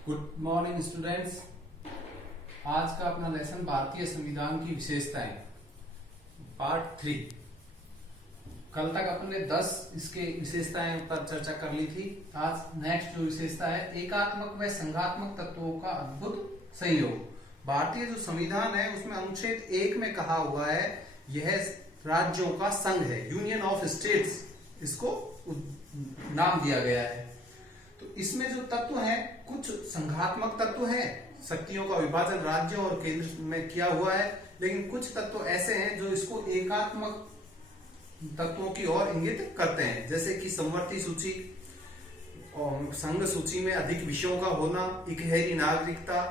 Good morning students. आज का अपना लेसन भारतीय संविधान की विशेषताएं पार्ट 3। कल तक अपने 10 इसके विशेषताएं पर चर्चा कर ली थी। आज नेक्स्ट जो विशेषता है एकात्मक व संघात्मक तत्वों का अद्भुत संयोग। भारतीय जो संविधान है उसमें अनुच्छेद 1 में कहा हुआ है यह राज्यों का संघ है, यूनियन ऑफ स्टेट्स इसको नाम दिया गया है। तो इसमें जो तत्व हैं कुछ संघात्मक तत्व हैं, शक्तियों का विभाजन राज्य और केंद्र में किया हुआ है, लेकिन कुछ तत्व ऐसे हैं जो इसको एकात्मक तत्वों की ओर इंगित करते हैं, जैसे कि समवर्ती सूची और संघ सूची में अधिक विषयों का होना, इकहरी नागरिकता।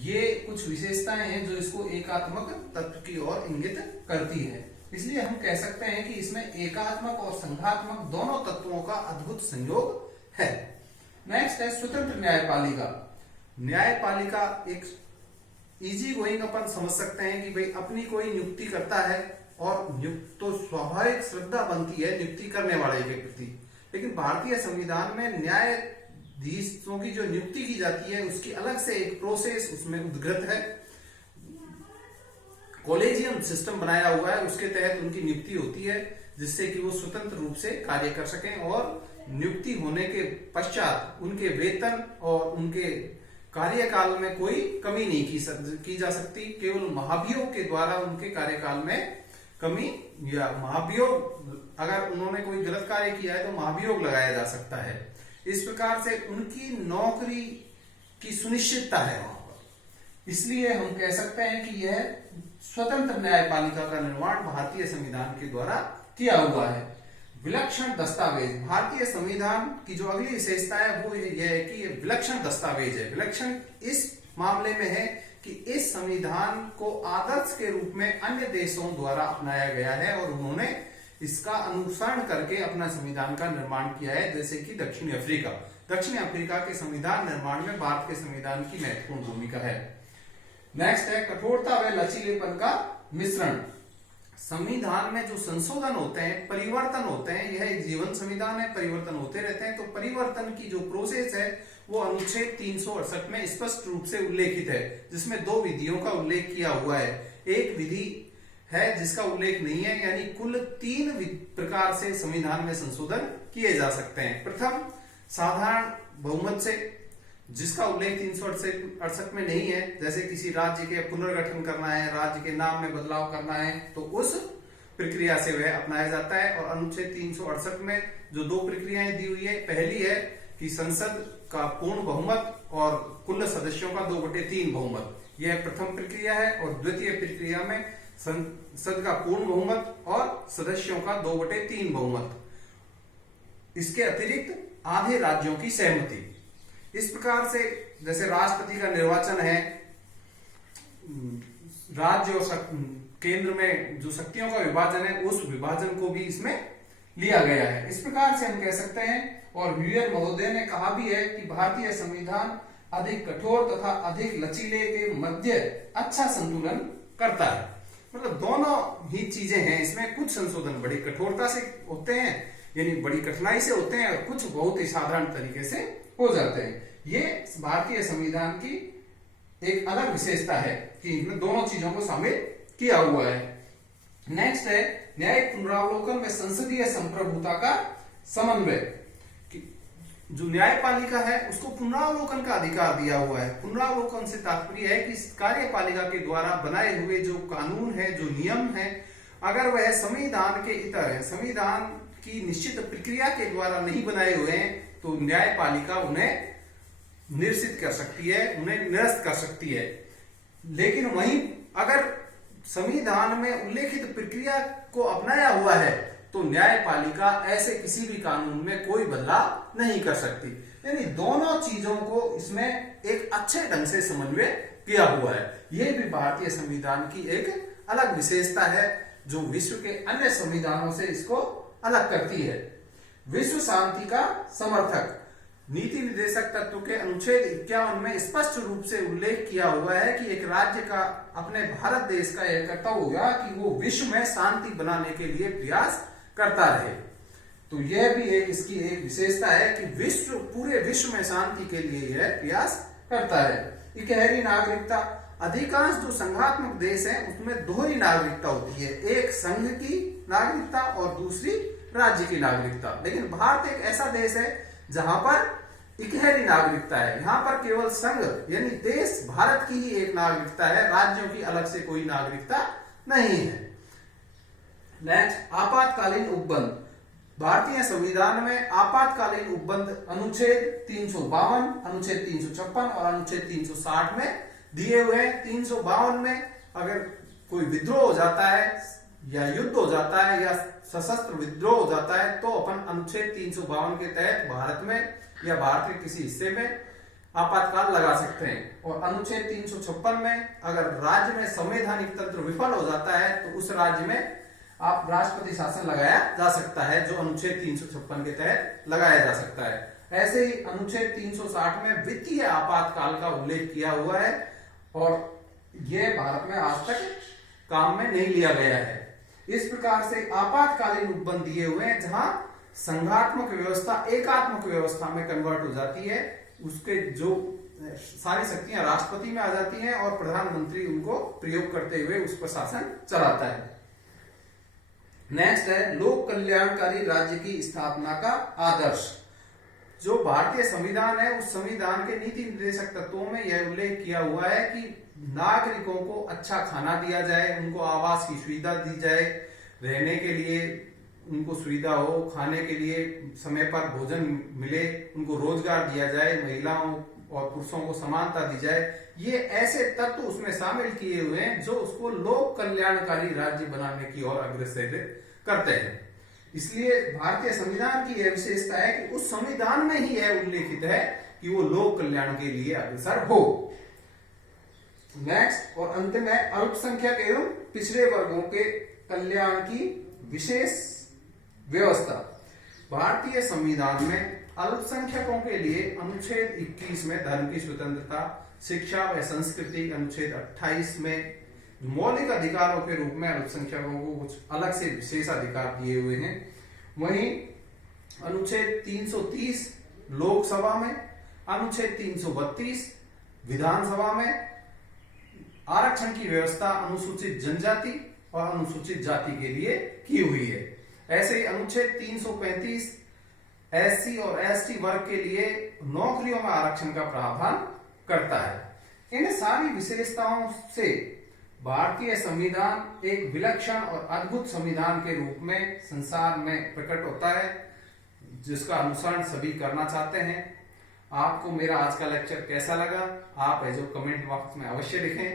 ये कुछ विशेषताएं हैं जो इसको एकात्मक तत्व की ओर इंगित करती है। इसलिए हम कह सकते हैं कि इसमें एकात्मक और संघात्मक दोनों तत्वों का अद्भुत संयोग है। नेक्स्ट है स्वतंत्र न्यायपालिका। न्यायपालिका एक इजी गोइंग अपन समझ सकते हैं कि भाई अपनी कोई नियुक्ति करता है और नियुक्त तो स्वाभाविक श्रद्धा बनती है नियुक्ति करने वाले के प्रति, लेकिन भारतीय संविधान में न्यायाधीशों की जो नियुक्ति की जाती है उसकी अलग से एक प्रोसेस उसमें उद्घृत है। कॉलेजियम सिस्टम बनाया हुआ है, उसके तहत उनकी नियुक्ति होती है जिससे कि वो स्वतंत्र रूप से कार्य कर सकें और नियुक्ति होने के पश्चात उनके वेतन और उनके कार्यकाल में कोई कमी नहीं की जा सकती। केवल महाभियोग के द्वारा उनके कार्यकाल में कमी या महाभियोग, अगर उन्होंने कोई गलत कार्य किया है तो महाभियोग लगाया जा सकता है। इस प्रकार से उनकी नौकरी की सुनिश्चितता है वहां पर। इसलिए हम कह सकते हैं कि यह स्वतंत्र न्यायपालिका का निर्माण भारतीय संविधान के द्वारा किया हुआ है। विलक्षण दस्तावेज। भारतीय संविधान की जो अगली विशेषता है वो यह है कि ये विलक्षण दस्तावेज है। विलक्षण इस मामले में है कि इस संविधान को आदर्श के रूप में अन्य देशों द्वारा अपनाया गया है और उन्होंने इसका अनुसरण करके अपना संविधान का निर्माण किया है, जैसे कि दक्षिण अफ्रीका। दक्षिण अफ्रीका के संविधान निर्माण में भारत के संविधान की महत्वपूर्ण भूमिका है। नेक्स्ट है कठोरता व लचीलेपन का मिश्रण। संविधान में जो संशोधन होते हैं, परिवर्तन होते हैं, यह एक जीवन संविधान है, परिवर्तन होते रहते हैं। तो परिवर्तन की जो प्रोसेस है वो अनुच्छेद 368 में स्पष्ट रूप से उल्लेखित है, जिसमें 2 विधियों का उल्लेख किया हुआ है। एक विधि है जिसका उल्लेख नहीं है, यानी कुल 3 प्रकार से संविधान में संशोधन किए जा सकते हैं। प्रथम साधारण बहुमत से, जिसका उल्लेख 368 में नहीं है, जैसे किसी राज्य के पुनर्गठन करना है, राज्य के नाम में बदलाव करना है, तो उस प्रक्रिया से वह अपनाया जाता है। और अनुच्छेद 368 में जो 2 प्रक्रियाएं दी हुई है, पहली है कि संसद का पूर्ण बहुमत और कुल सदस्यों का 2/3 बहुमत, यह प्रथम प्रक्रिया है। और द्वितीय प्रक्रिया में संसद का पूर्ण बहुमत और सदस्यों का 2/3 बहुमत, इसके अतिरिक्त आधे राज्यों की सहमति। इस प्रकार से जैसे राष्ट्रपति का निर्वाचन है, राज्य और केंद्र में जो शक्तियों का विभाजन है उस विभाजन को भी इसमें लिया गया है। इस प्रकार से हम कह सकते हैं, और व्हीयर महोदय ने कहा भी है कि भारतीय संविधान अधिक कठोर तथा अधिक लचीले के मध्य अच्छा संतुलन करता है। मतलब दोनों ही चीजें हैं इसमें। कुछ संशोधन बड़ी कठोरता से होते हैं, यानी बड़ी कठिनाई से होते हैं, और कुछ बहुत ही साधारण तरीके से हो जाते हैं। ये भारतीय संविधान की एक अलग विशेषता है कि इसमें दोनों चीजों को शामिल किया हुआ है। नेक्स्ट है न्यायिक पुनरावलोकन में संसदीय संप्रभुता का समन्वय। जो न्यायपालिका है उसको पुनरावलोकन का अधिकार दिया हुआ है। पुनरावलोकन से तात्पर्य है कि कार्यपालिका के द्वारा बनाए हुए जो कानून है, जो नियम है, अगर वह संविधान के इतर है, संविधान की निश्चित प्रक्रिया के द्वारा नहीं बनाए हुए हैं, तो न्यायपालिका उन्हें निरसित कर सकती है, उन्हें निरस्त कर सकती है। लेकिन वहीं अगर संविधान में उल्लेखित प्रक्रिया को अपनाया हुआ है तो न्यायपालिका ऐसे किसी भी कानून में कोई बदलाव नहीं कर सकती। यानी दोनों चीजों को इसमें एक अच्छे ढंग से समन्वय किया हुआ है। यह भी भारतीय संविधान की एक अलग विशेषता है जो विश्व के अन्य संविधानों से इसको अलग करती है। विश्व शांति का समर्थक। नीति निर्देशक तत्व के अनुच्छेद 51 में स्पष्ट रूप से उल्लेख किया हुआ है कि एक राज्य का अपने भारत देश का यह कर्तव्य होगा कि वो विश्व में शांति बनाने के लिए प्रयास करता रहे। तो यह भी एक इसकी एक विशेषता है कि पूरे विश्व में शांति के लिए यह प्रयास करता है। इकहरी नागरिकता, अधिकांश जो संघात्मक देश हैं उसमें दोहरी नागरिकता होती है, एक संघ की नागरिकता और दूसरी राज्य की नागरिकता। लेकिन भारत एक ऐसा देश है जहां पर इकहरी नागरिकता है, यहाँ पर केवल संघ यानी देश भारत की ही एक नागरिकता है, राज्यों की अलग से कोई नागरिकता नहीं है। नेक्स्ट, आपातकालीन उपबंध। भारतीय संविधान में आपातकालीन उपबंध अनुच्छेद 352, अनुच्छेद 356 और अनुच्छेद 360 में दिए हुए हैं। 352 में अगर कोई विद्रोह हो जाता है या युद्ध हो जाता है या सशस्त्र विद्रोह हो जाता है तो अपन अनुच्छेद 352 के तहत भारत में या भारत के किसी हिस्से में आपातकाल लगा सकते हैं। और अनुच्छेद 356 में अगर राज्य में संवैधानिक तंत्र विफल हो जाता है तो उस राज्य में आप राष्ट्रपति शासन लगाया जा सकता है, जो अनुच्छेद 356 के तहत लगाया जा सकता है। ऐसे ही अनुच्छेद 360 में वित्तीय आपातकाल का उल्लेख किया हुआ है और यह भारत में आज तक काम में नहीं लिया गया है। इस प्रकार से आपातकालीन उपबंध दिए हुए हैं जहां संघात्मक व्यवस्था एकात्मक व्यवस्था में कन्वर्ट हो जाती है, उसके जो सारी शक्तियां राष्ट्रपति में आ जाती हैं और प्रधानमंत्री उनको प्रयोग करते हुए उस पर शासन चलाता है। नेक्स्ट है लोक कल्याणकारी राज्य की स्थापना का आदर्श। जो भारतीय संविधान है उस संविधान के नीति निर्देशक तत्वों में यह उल्लेख किया हुआ है कि नागरिकों को अच्छा खाना दिया जाए, उनको आवास की सुविधा दी जाए, रहने के लिए उनको सुविधा हो, खाने के लिए समय पर भोजन मिले, उनको रोजगार दिया जाए, महिलाओं और पुरुषों को समानता दी जाए। ये ऐसे तत्व उसमें शामिल किए हुए हैं जो उसको लोक कल्याणकारी राज्य बनाने की ओर अग्रसर करते हैं। इसलिए भारतीय संविधान की यह विशेषता है कि उस संविधान में ही यह उल्लेखित है कि वो लोक कल्याण के लिए अग्रसर हो। नेक्स्ट और अंतिम है अल्पसंख्यक एवं पिछड़े वर्गों के कल्याण की विशेष व्यवस्था। भारतीय संविधान में अल्पसंख्यकों के लिए अनुच्छेद 21 में धर्म की स्वतंत्रता, शिक्षा व संस्कृति, अनुच्छेद 28 में मौलिक अधिकारों के रूप में अल्पसंख्यकों को कुछ अलग से विशेष अधिकार दिए हुए हैं। वहीं अनुच्छेद 330 लोकसभा में, अनुच्छेद 332 विधानसभा में आरक्षण की व्यवस्था अनुसूचित जनजाति और अनुसूचित जाति के लिए की हुई है। ऐसे ही अनुच्छेद 335 एससी और एसटी वर्ग के लिए नौकरियों में आरक्षण का प्रावधान करता है। इन सारी विशेषताओं से भारतीय संविधान एक विलक्षण और अद्भुत संविधान के रूप में संसार में प्रकट होता है, जिसका अनुसरण सभी करना चाहते हैं। आपको मेरा आज का लेक्चर कैसा लगा आप जो कमेंट बॉक्स में अवश्य लिखें,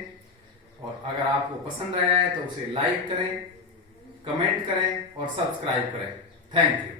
और अगर आपको पसंद आया है तो उसे लाइक करें, कमेंट करें और सब्सक्राइब करें। Thank you.